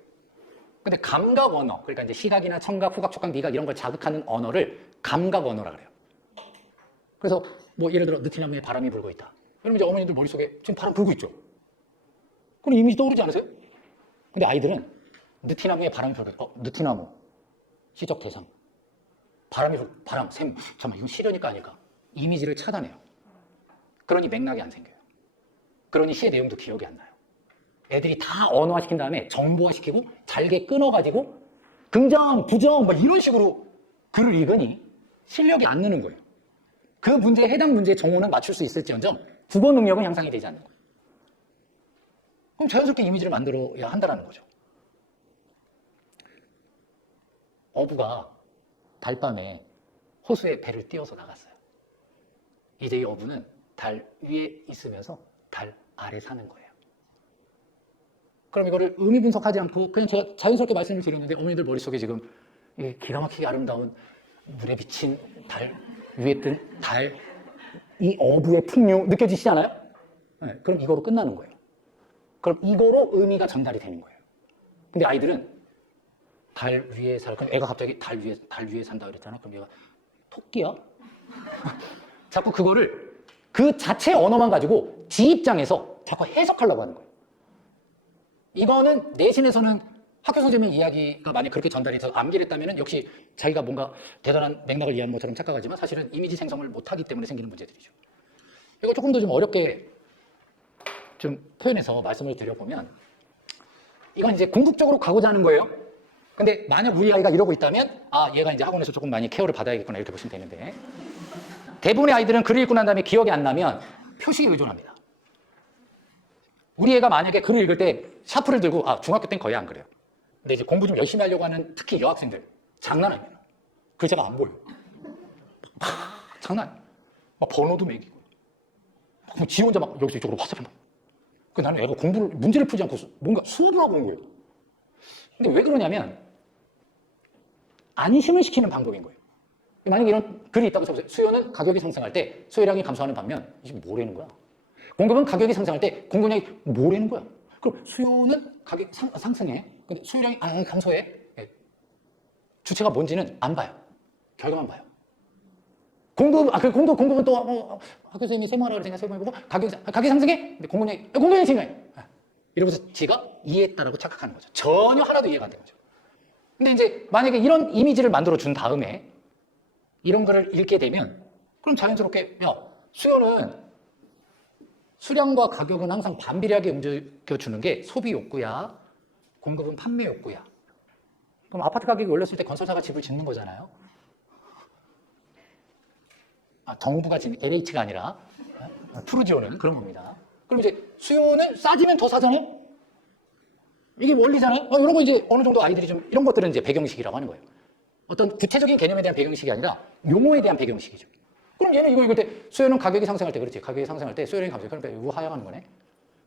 근데 감각 언어, 그러니까 이제 시각이나 청각, 후각, 촉각, 미각 이런 걸 자극하는 언어를 감각 언어라 그래요. 그래서 뭐 예를 들어 느티나무에 바람이 불고 있다. 그러면 이제 어머니들 머릿속에 지금 바람 불고 있죠. 그럼 이미지 떠오르지 않으세요? 근데 아이들은 느티나무에 바람이 불고 있다. 느티나무, 시적 대상, 바람, 샘, 잠깐만 이건 시려니까 아닐까? 이미지를 차단해요. 그러니 맥락이 안 생겨요. 그러니 시의 내용도 기억이 안 나요. 애들이 다 언어화시킨 다음에 정보화시키고 잘게 끊어가지고 긍정, 부정 막 이런 식으로 글을 읽으니 실력이 안 느는 거예요. 그 문제에 해당 문제의 정오는 맞출 수 있을지언정 국어 능력은 향상이 되지 않는 거예요. 그럼 자연스럽게 이미지를 만들어야 한다는 거죠. 어부가 달밤에 호수에 배를 띄워서 나갔어요. 이제 이 어부는 달 위에 있으면서 달 아래 사는 거예요. 그럼 이거를 의미 분석하지 않고 그냥 제가 자연스럽게 말씀을 드렸는데 어머니들 머릿속에 지금 이게 기가 막히게 아름다운 물에 비친 달, 위에 뜬 달, 이 어부의 풍류 느껴지시지 않아요? 네, 그럼 이거로 끝나는 거예요. 그럼 이거로 의미가 전달이 되는 거예요. 근데 아이들은 달 위에 살, 그럼 애가 갑자기 달 위에 산다 그랬잖아. 그럼 얘가 토끼야? 자꾸 그거를 그 자체 언어만 가지고 지 입장에서 자꾸 해석하려고 하는 거예요. 이거는 내신에서는 학교 선생님의 이야기가 만약 그렇게 전달이 돼서 암기를 했다면 역시 자기가 뭔가 대단한 맥락을 이해하는 것처럼 착각하지만 사실은 이미지 생성을 못하기 때문에 생기는 문제들이죠. 이거 조금 더 좀 어렵게 좀 표현해서 말씀을 드려보면 이건 이제 궁극적으로 가고자 하는 거예요. 근데 만약 우리 아이가 이러고 있다면 아 얘가 이제 학원에서 조금 많이 케어를 받아야겠구나 이렇게 보시면 되는데 대부분의 아이들은 글을 읽고 난 다음에 기억이 안 나면 표시에 의존합니다. 우리 애가 만약에 글을 읽을 때 샤프를 들고 중학교 땐 거의 안 그래요. 근데 이제 공부 좀 열심히 하려고 하는 특히 여학생들 장난 아니에요. 글자가 안 보여요. 장난 아니에요. 막 번호도 매기고 지 혼자 막 여기서 이쪽으로 화살을 막. 나는 애가 문제를 풀지 않고 뭔가 수업을 하고 온 거예요. 근데 왜 그러냐면 안심을 시키는 방법인 거예요. 만약에 이런 글이 있다고 쳐보세요. 수요는 가격이 상승할 때 수요량이 감소하는 반면 이게 뭐라는 거야? 공급은 가격이 상승할 때 공급량이 뭐라는 거야? 그럼 수요는 가격이 상승해. 근데 수요량이 안 감소해. 주체가 뭔지는 안 봐요. 결과만 봐요. 공급은 또 학교 선생님이 세모하라 그러니까 세모해보고 가격이 상승해? 근데 공급량이 증가해. 이러면서 지가 이해했다라고 착각하는 거죠. 전혀 하나도 이해가 안 되는 거죠. 근데 이제 만약에 이런 이미지를 만들어 준 다음에 이런 거를 읽게 되면 그럼 자연스럽게 수요는 수량과 가격은 항상 반비례하게 움직여주는 게 소비 욕구야. 공급은 판매 욕구야. 그럼 아파트 가격이 올렸을 때 건설사가 집을 짓는 거잖아요. 정부가 짓는 LH가 아니라 푸르지오는 그런 겁니다. 그럼 이제 수요는 싸지면 더 사잖아요. 이게 원리잖아요. 이런 거 이제 어느 정도 아이들이 좀 이런 것들은 이제 배경식이라고 하는 거예요. 어떤 구체적인 개념에 대한 배경식이 아니라 용어에 대한 배경식이죠. 그럼 얘는 이거 읽을 때 수요는 가격이 상승할 때 그렇지. 가격이 상승할 때 수요량이 감소해. 그러니까 우하향하는 거네.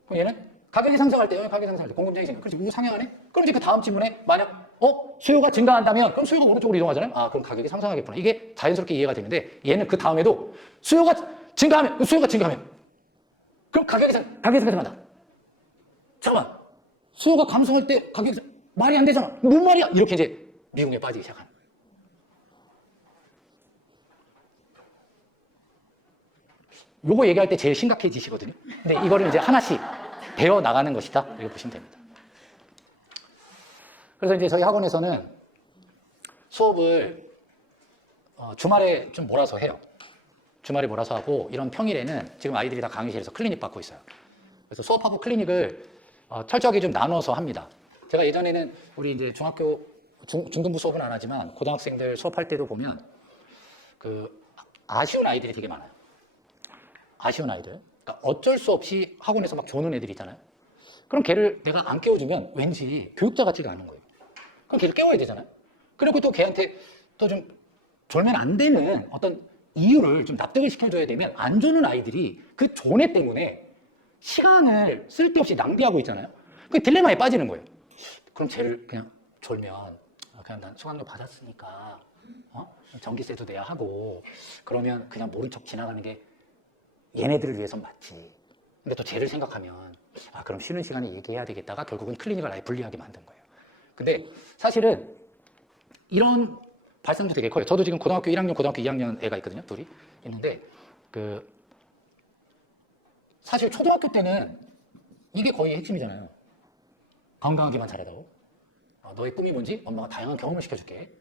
그럼 얘는 가격이 상승할 때 공급량이 생겨. 그렇지. 우상향하네. 그럼 이제 그 다음 질문에 만약 수요가 증가한다면 그럼 수요가 오른쪽으로 이동하잖아요. 그럼 가격이 상승하겠구나. 이게 자연스럽게 이해가 되는데 얘는 그 다음에도 수요가 증가하면 그럼 가격이 상승한다. 잠깐만. 수요가 감소할 때 가격이 말이 안 되잖아. 뭔 말이야? 이렇게 이제 미궁에 빠지기 시작하는 거예요. 요거 얘기할 때 제일 심각해지시거든요. 근데 이거를 이제 하나씩 배워 나가는 것이다. 이렇게 보시면 됩니다. 그래서 이제 저희 학원에서는 수업을 주말에 좀 몰아서 해요. 주말에 몰아서 하고 이런 평일에는 지금 아이들이 다 강의실에서 클리닉 받고 있어요. 그래서 수업하고 클리닉을 철저하게 좀 나눠서 합니다. 제가 예전에는 우리 이제 중학교 중등부 수업은 안 하지만 고등학생들 수업할 때도 보면 그 아쉬운 아이들이 되게 많아요. 아쉬운 아이들. 그러니까 어쩔 수 없이 학원에서 막 조는 애들이 있잖아요. 그럼 걔를 내가 안 깨워주면 왠지 교육자 같지가 않은 거예요. 그럼 걔를 깨워야 되잖아요. 그리고 또 걔한테 또 좀 졸면 안 되는 어떤 이유를 좀 납득을 시켜줘야 되면 안 조는 아이들이 그 존애 때문에 시간을 쓸데없이 낭비하고 있잖아요. 그 딜레마에 빠지는 거예요. 그럼 쟤를 그냥 졸면 그냥 난 수강료 받았으니까 전기세도 내야 하고 그러면 그냥 모른 척 지나가는 게 얘네들을 위해선 맞지. 근데 또 쟤를 생각하면 그럼 쉬는 시간에 얘기해야 되겠다가 결국은 클리닉을 아예 분리하게 만든 거예요. 근데 사실은 이런 발상도 되게 커요. 저도 지금 고등학교 1학년, 고등학교 2학년 애가 있거든요. 둘이 있는데 사실 초등학교 때는 이게 거의 핵심이잖아요. 건강하게만 자라다오. 너의 꿈이 뭔지 엄마가 다양한 경험을 시켜줄게.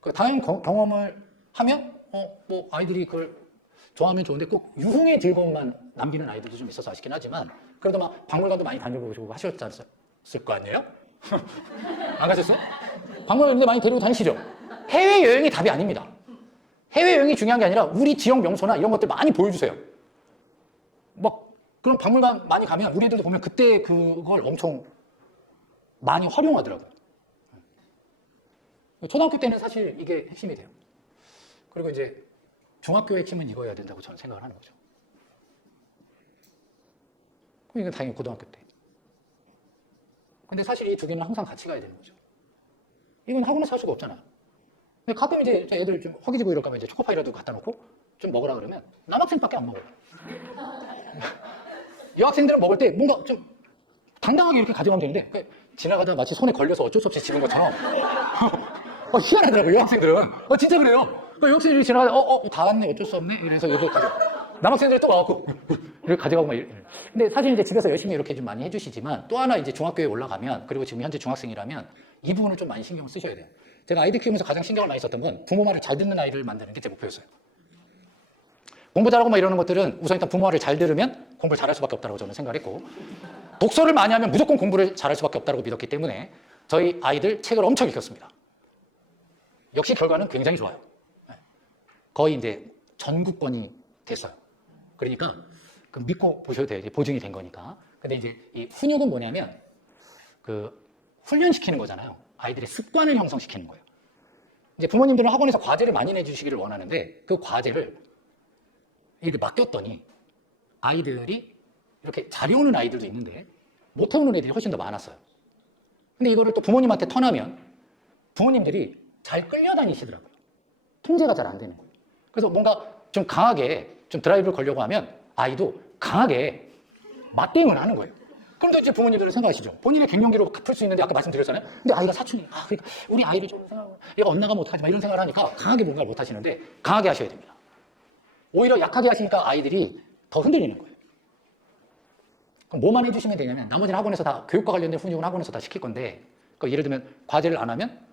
그 다양한 경험을 하면 뭐 아이들이 그걸 좋아하면 좋은데 꼭 유흥의 즐거움만 남기는 아이들도 좀 있어서 아쉽긴 하지만 그래도 막 박물관도 많이 다녀보시고 하셨을 거 아니에요? 안 가셨어? 박물관에 많이 데리고 다니시죠? 해외여행이 답이 아닙니다. 해외여행이 중요한 게 아니라 우리 지역 명소나 이런 것들 많이 보여주세요. 막 그런 박물관 많이 가면 우리 애들도 보면 그때 그걸 엄청 많이 활용하더라고요. 초등학교 때는 사실 이게 핵심이 돼요. 그리고 이제 중학교의 핵심은 이거여야 된다고 저는 생각을 하는 거죠. 이건 당연히 고등학교 때. 근데 사실 이 두 개는 항상 같이 가야 되는 거죠. 이건 학원에서 할 수가 없잖아요. 근데 가끔 이제 애들 좀 허기지고 이럴까 봐 이제 초코파이라도 갖다 놓고 좀 먹으라 그러면 남학생밖에 안 먹어요. 여학생들은 먹을 때 뭔가 좀 당당하게 이렇게 가져가면 되는데 지나가다 마치 손에 걸려서 어쩔 수 없이 집은 것처럼 희한하더라고요, 여학생들은. 진짜 그래요. 여학생들이 지나가다 다 왔네, 어쩔 수 없네 이래서 이거 남학생들이 또 와갖고 이렇게 가져가고 막 이래. 근데 사실 이제 집에서 열심히 이렇게 좀 많이 해주시지만 또 하나 이제 중학교에 올라가면, 그리고 지금 현재 중학생이라면 이 부분을 좀 많이 신경을 쓰셔야 돼요. 제가 아이들 키우면서 가장 신경을 많이 썼던 건 부모 말을 잘 듣는 아이를 만드는 게 제 목표였어요. 공부 잘하고 막 이러는 것들은 우선 일단 부모 말을 잘 들으면 공부를 잘할 수밖에 없다고 저는 생각했고, 독서를 많이 하면 무조건 공부를 잘할 수밖에 없다고 믿었기 때문에 저희 아이들 책을 엄청 읽혔습니다. 역시 결과는 굉장히 좋아요. 거의 이제 전국권이 됐어요. 그러니까 믿고 보셔도 돼요. 이제 보증이 된 거니까. 근데 이제 이 훈육은 뭐냐면 훈련시키는 거잖아요. 아이들의 습관을 형성시키는 거예요. 이제 부모님들은 학원에서 과제를 많이 내주시기를 원하는데 그 과제를 이렇게 맡겼더니 아이들이 이렇게 잘 외우는 아이들도 있는데 못 외우는 애들이 훨씬 더 많았어요. 근데 이거를 또 부모님한테 턴하면 부모님들이 잘 끌려다니시더라고요. 통제가 잘 안 되는 거예요. 그래서 뭔가 좀 강하게 좀 드라이브를 걸려고 하면 아이도 강하게 맞대응을 하는 거예요. 그럼 또 이제 부모님들은 생각하시죠. 본인의 갱년기로 풀 수 있는데 아까 말씀드렸잖아요. 근데 아이가 사춘기. 그러니까 우리 아이를 좀 얘가 엇나가면 어떡하지? 막 이런 생각을 하니까 강하게 뭔가를 못 하시는데 강하게 하셔야 됩니다. 오히려 약하게 하시니까 아이들이 더 흔들리는 거예요. 그럼 뭐만 해주시면 되냐면 나머지는 학원에서 다 교육과 관련된 훈육은 학원에서 다 시킬 건데 그러니까 예를 들면 과제를 안 하면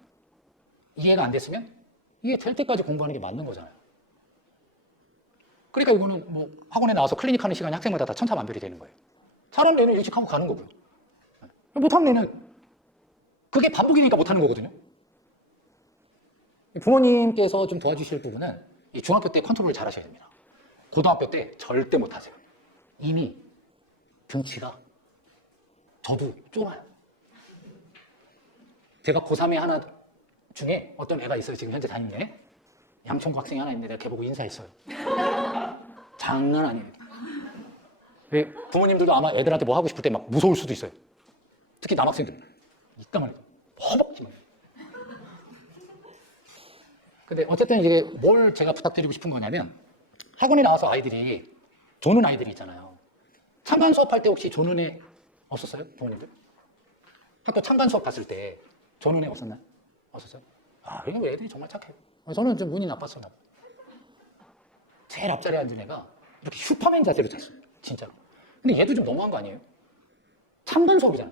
이해가 안 됐으면 이해 될 때까지 공부하는 게 맞는 거잖아요. 그러니까 이거는 뭐 학원에 나와서 클리닉 하는 시간이 학생마다 다 천차만별이 되는 거예요. 잘하는 애는 일찍 하고 가는 거고요. 못하는 애는 그게 반복이니까 못하는 거거든요. 부모님께서 좀 도와주실 부분은 이 중학교 때 컨트롤을 잘 하셔야 됩니다. 고등학교 때 절대 못하세요. 이미 등치가 저도 좁아요. 제가 고3에 하나 중에 어떤 애가 있어요. 지금 현재 담임에 양천구 학생이 하나 있는데 내가 걔 보고 인사했어요. 장난 아니에요. 부모님들도 아마 애들한테 뭐 하고 싶을 때 막 무서울 수도 있어요. 특히 남학생들 이따 말이야 허벅지만. 근데 어쨌든 이게 뭘 제가 부탁드리고 싶은 거냐면 학원에 나와서 아이들이 조는 아이들이 있잖아요. 참관 수업할 때 혹시 조는 애 없었어요? 부모님들? 학교 참관 수업 갔을 때 조는 애 없었나요? 없었어요? 이거 애들이 정말 착해요. 저는 좀 운이 나빴어요. 제일 앞자리에 앉은 애가 이렇게 슈퍼맨 자세로 잤어요. 진짜로. 근데 얘도 좀 너무한 거 아니에요? 참관 수업이잖아.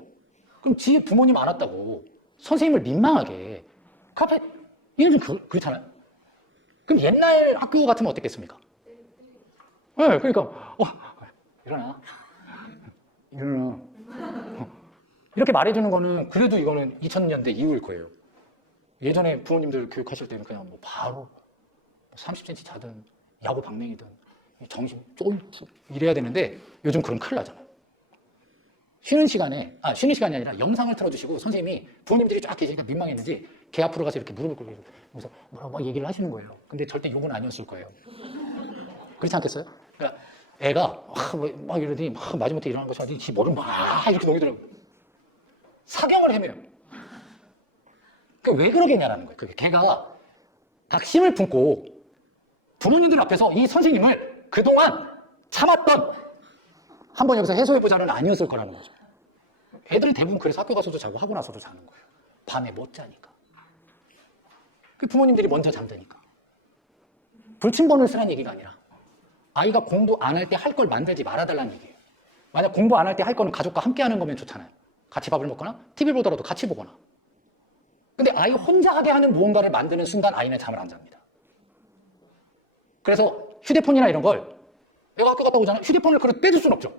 그럼 지에 부모님 안 왔다고 선생님을 민망하게 카페 얘는 좀 그렇잖아요. 그럼 옛날 학교 같으면 어땠겠습니까? 네, 그러니까 일어나. 이렇게 말해주는 거는 그래도 이거는 2000년대 이후일 거예요. 예전에 부모님들 교육하실 때는 그냥 뭐 바로 30cm 자든 야구 방맹이든 정신 쫄쭉 이래야 되는데 요즘 그럼 큰일 나잖아요. 쉬는 시간이 아니라 영상을 틀어주시고 선생님이 부모님들이 쫙 계시니까 민망했는지 걔 앞으로 가서 이렇게 무릎을 꿇고 그래서 뭐라고 막 얘기를 하시는 거예요. 근데 절대 욕은 아니었을 거예요. 그렇지 않겠어요? 그러니까 애가 막 이러더니 마지못해 일어나는 것이 아니지 지 머리를 막 이렇게 녹이더라고요. 사경을 헤매요. 왜 그러겠냐라는 거예요. 걔가 각심을 품고 부모님들 앞에서 이 선생님을 그동안 참았던 한번 여기서 해소해보자는 아니었을 거라는 거죠. 애들은 대부분 그래서 학교 가서도 자고 하고 나서도 자는 거예요. 밤에 못 자니까. 그 부모님들이 먼저 잠드니까. 불침번을 쓰라는 얘기가 아니라 아이가 공부 안 할 때 할 걸 만들지 말아달라는 얘기예요. 만약 공부 안 할 때 할 거는 가족과 함께 하는 거면 좋잖아요. 같이 밥을 먹거나 TV 보더라도 같이 보거나. 근데 아이 혼자 하게 하는 무언가를 만드는 순간 아이는 잠을 안 잡니다. 그래서 휴대폰이나 이런 걸 내가 학교 갔다 오잖아요. 휴대폰을 그래도 빼줄 수는 없죠.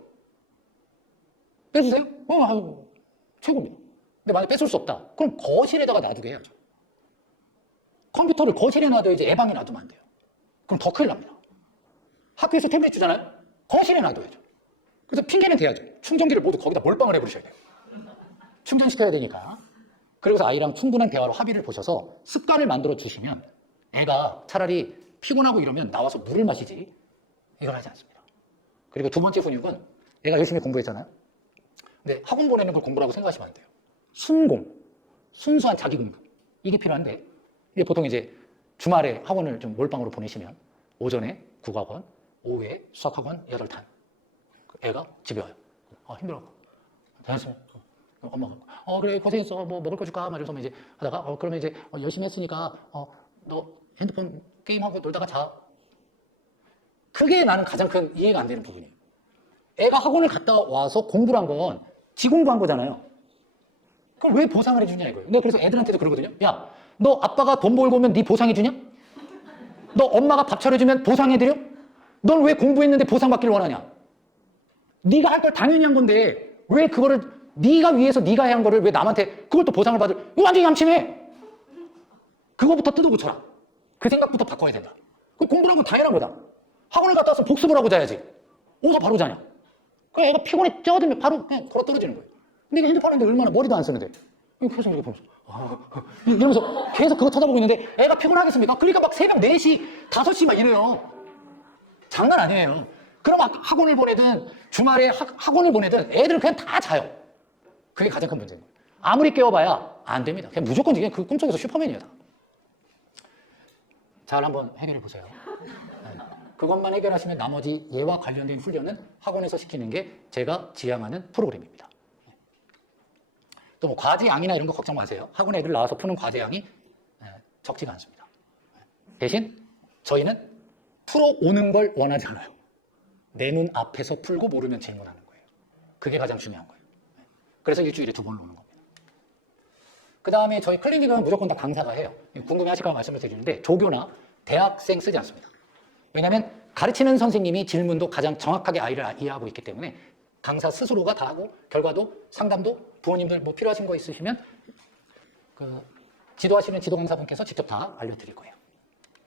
빼주세요? 최고입니다. 근데 만약 뺏을 수 없다. 그럼 거실에다가 놔두게 해야죠. 컴퓨터를 거실에 놔둬야지 애 방에 놔두면 안 돼요. 그럼 더 큰일 납니다. 학교에서 태블릿 주잖아요. 거실에 놔둬야죠. 그래서 핑계는 대야죠. 충전기를 모두 거기다 몰빵을 해버리셔야 돼요. 충전시켜야 되니까. 그리고서 아이랑 충분한 대화로 합의를 보셔서 습관을 만들어 주시면 애가 차라리 피곤하고 이러면 나와서 물을 마시지 이걸 하지 않습니다. 그리고 두 번째 훈육은 애가 열심히 공부했잖아요. 근데 학원 보내는 걸 공부라고 생각하시면 안 돼요. 순공, 순수한 자기 공부 이게 필요한데 이게 보통 이제 주말에 학원을 좀 몰빵으로 보내시면 오전에 국어학원, 오후에 수학학원 8탄 애가 집에 와요. 힘들어. 잘했어요. 엄마가 그래 고생했어. 뭐 먹을 거 줄까? 막 이러면서 이제 하다가 그러면 이제 열심히 했으니까 너 핸드폰 게임하고 놀다가 자. 그게 나는 가장 큰 이해가 안 되는 부분이에요. 애가 학원을 갔다 와서 공부를 한 건 지 공부한 거잖아요. 그걸 왜 보상을 해주냐 이거예요. 내가 그래서 애들한테도 그러거든요. 야, 너 아빠가 돈 벌고 오면 네 보상해주냐? 너 엄마가 밥 차려주면 보상해드려? 넌 왜 공부했는데 보상받기를 원하냐? 네가 할 걸 당연히 한 건데 왜 그거를 네가 위해서 네가 해야 한 거를 왜 남한테 그걸 또 보상을 받을? 이거 완전히 얌침해. 그거부터 뜯어고쳐라. 그 생각부터 바꿔야 된다. 그 공부란 건 당연한 거다. 학원을 갔다 와서 복습을 하고 자야지. 어디서 바로 자냐? 그 애가 피곤해 쪄들면 바로 그냥 걸어 떨어지는 거예요. 근데 이게 핸드폰 하는데 얼마나 머리도 안 쓰는데. 계속 이렇게 보면서 이러면서 계속 그거 쳐다보고 있는데 애가 피곤하겠습니까? 그러니까 막 새벽 4시, 5시 막 이래요. 장난 아니에요. 그럼 학원을 보내든 주말에 학원을 보내든 애들은 그냥 다 자요. 그게 가장 큰 문제예요. 아무리 깨워봐야 안 됩니다. 그냥 무조건 그냥 그 꿈속에서 슈퍼맨이에요. 다. 잘 한번 해결해 보세요. 그것만 해결하시면 나머지 얘와 관련된 훈련은 학원에서 시키는 게 제가 지향하는 프로그램입니다. 또 뭐 과제양이나 이런 거 걱정 마세요. 학원 애들 나와서 푸는 과제양이 적지가 않습니다. 대신 저희는 풀어오는 걸 원하지 않아요. 내 눈 앞에서 풀고 모르면 질문하는 거예요. 그게 가장 중요한 거예요. 그래서 일주일에 2번 오는 겁니다. 그 다음에 저희 클리닉은 무조건 다 강사가 해요. 궁금해 하실까 말씀을 드리는데 조교나 대학생 쓰지 않습니다. 왜냐하면 가르치는 선생님이 질문도 가장 정확하게 아이를 이해하고 있기 때문에 강사 스스로가 다 하고 결과도 상담도 부모님들 뭐 필요하신 거 있으시면 그 지도하시는 지도 강사분께서 직접 다 알려드릴 거예요.